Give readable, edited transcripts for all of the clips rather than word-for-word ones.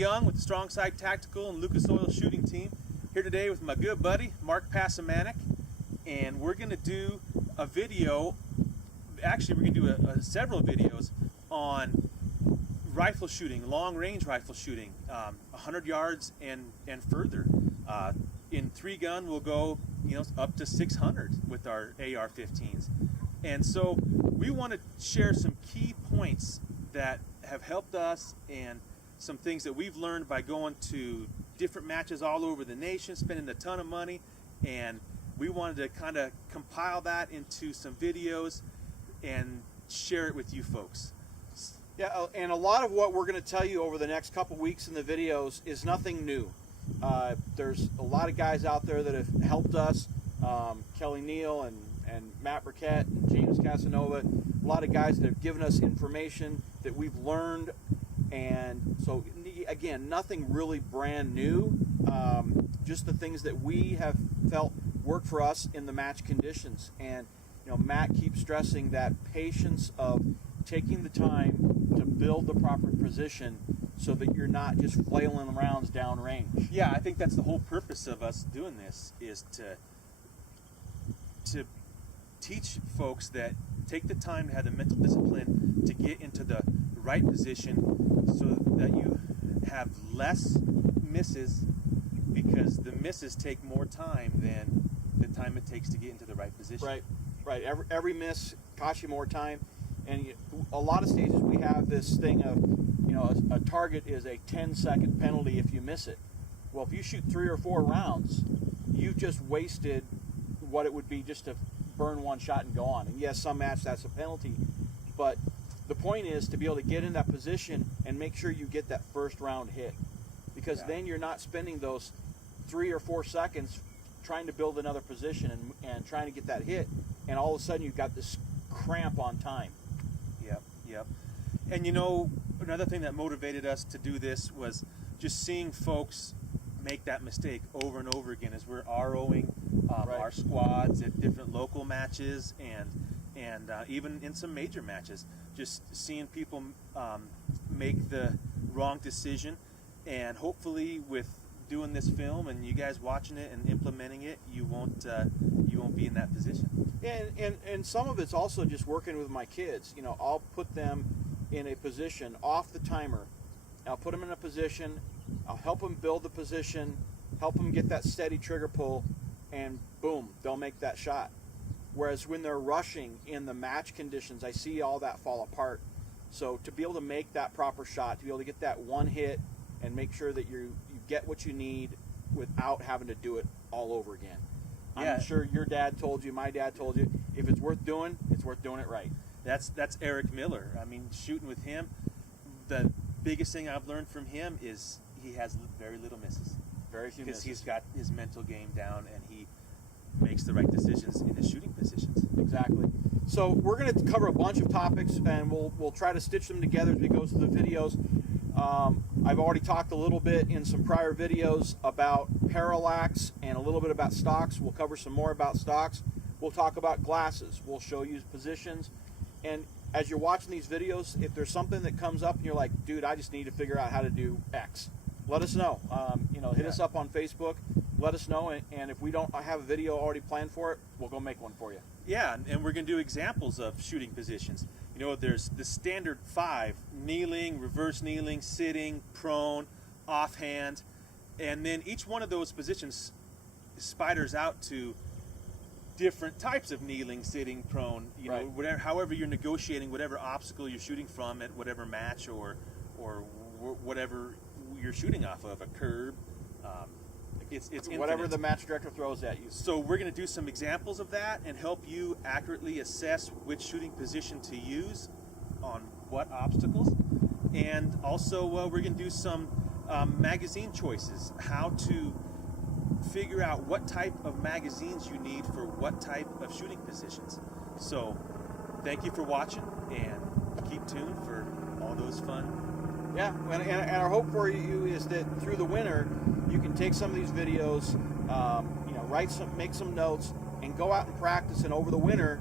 Young with the Strong Side Tactical and Lucas Oil Shooting Team. Here today with my good buddy, Mark Pasamanik. And we're going to do a video, actually we're going to do several videos on rifle shooting, long-range rifle shooting, 100 yards and further. In 3-gun, we'll go up to 600 with our AR-15s. And so we want to share some key points that have helped us and some things that we've learned by going to different matches all over the nation, spending a ton of money, and we wanted to kind of compile that into some videos and share it with you folks. Yeah, and a lot of what we're going to tell you over the next couple weeks in the videos is nothing new. There's a lot of guys out there that have helped us, Kelly Neal and Matt Burkett and James Casanova, a lot of guys that have given us information that we've learned. And so, again, nothing really brand new, just the things that we have felt work for us in the match conditions. And Matt keeps stressing that patience of taking the time to build the proper position so that you're not just flailing rounds downrange. Yeah, I think that's the whole purpose of us doing this, is to teach folks that take the time to have the mental discipline to get into the right position so that you have less misses, because the misses take more time than the time it takes to get into the right position. Right. Every miss costs you more time. And a lot of stages we have this thing of, a target is a 10-second penalty if you miss it. Well, if you shoot 3 or 4 rounds, you've just wasted what it would be just to burn one shot and go on. And yes, some match that's a penalty, but the point is to be able to get in that position and make sure you get that first round hit, because then you're not spending those 3 or 4 seconds trying to build another position and trying to get that hit, and all of a sudden you've got this cramp on time. Yep. And another thing that motivated us to do this was just seeing folks make that mistake over and over again as we're ROing our squads at different local matches and even in some major matches. Just seeing people make the wrong decision, and hopefully with doing this film and you guys watching it and implementing it, you won't be in that position. And some of it's also just working with my kids. I'll put them in a position off the timer. I'll put them in a position. I'll help them build the position, help them get that steady trigger pull, and boom, they'll make that shot. Whereas when they're rushing in the match conditions, I see all that fall apart. So to be able to make that proper shot, to be able to get that one hit and make sure that you get what you need without having to do it all over again. Yeah. I'm sure your dad told you, my dad told you, if it's worth doing it right. That's Eric Miller. I mean, shooting with him, the biggest thing I've learned from him is he has very little misses. Very few misses. Because he's got his mental game down and he makes the right decisions in his shooting positions. Exactly. So we're going to cover a bunch of topics, and we'll try to stitch them together as we go through the videos. I've already talked a little bit in some prior videos about parallax and a little bit about stocks. We'll cover some more about stocks. We'll talk about glasses. We'll show you positions. And as you're watching these videos, if there's something that comes up and you're like, dude, I just need to figure out how to do X, let us know. Hit us up on Facebook. Let us know. And if we don't have a video already planned for it, we'll go make one for you. Yeah, and we're going to do examples of shooting positions. There's the standard 5, kneeling, reverse kneeling, sitting, prone, offhand, and then each one of those positions spiders out to different types of kneeling, sitting, prone, whatever, however you're negotiating whatever obstacle you're shooting from at whatever match or whatever you're shooting off of, a curb. It's whatever the match director throws at you. So we're going to do some examples of that and help you accurately assess which shooting position to use on what obstacles. And also we're going to do some magazine choices, how to figure out what type of magazines you need for what type of shooting positions. So thank you for watching, and keep tuned for all those fun. Yeah, and our hope for you is that through the winter, you can take some of these videos, make some notes, and go out and practice. And over the winter,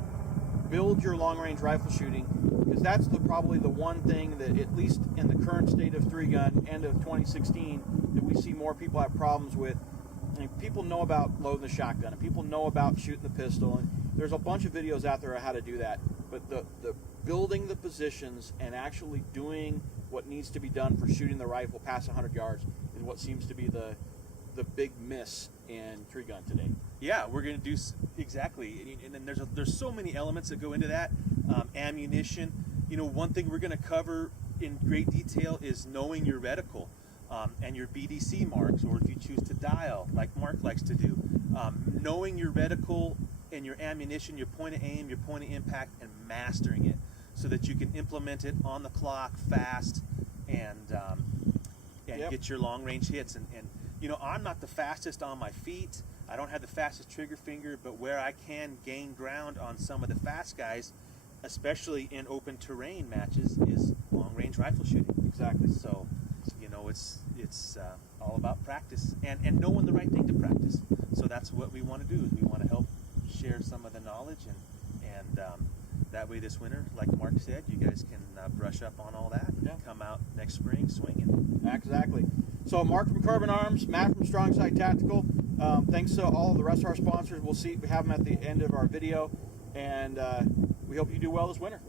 build your long-range rifle shooting. because that's probably the one thing that, at least in the current state of 3-gun, end of 2016, that we see more people have problems with. I mean, people know about loading the shotgun, and people know about shooting the pistol, and there's a bunch of videos out there on how to do that. But the building the positions and actually doing what needs to be done for shooting the rifle past 100 yards is what seems to be the big miss in 3-gun today. Yeah, we're going to do exactly, and then there's so many elements that go into that. Ammunition. You know, one thing we're going to cover in great detail is knowing your reticle and your BDC marks, or if you choose to dial, like Mark likes to do. Knowing your reticle and your ammunition, your point of aim, your point of impact, and mastering it so that you can implement it on the clock fast and Yep. get your long range hits. And you know, I'm not the fastest on my feet. I don't have the fastest trigger finger, but where I can gain ground on some of the fast guys, especially in open terrain matches, is long range rifle shooting. Exactly. So, you know, it's all about practice and knowing the right thing to practice. So that's what we want to do, is we want to help share some of the knowledge, and that way this winter, like Mark said, you guys can brush up on all that and Yeah. come out next spring swinging. Exactly. So Mark from Carbon Arms, Matt from Strong Side Tactical. Thanks to all of the rest of our sponsors. We have them at the end of our video, and we hope you do well this winter.